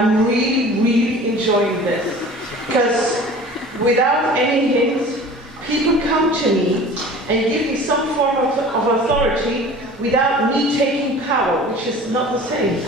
I'm really, really enjoying this. Because without any hints, people come to me and give me some form of authority without me taking power, which is not the same.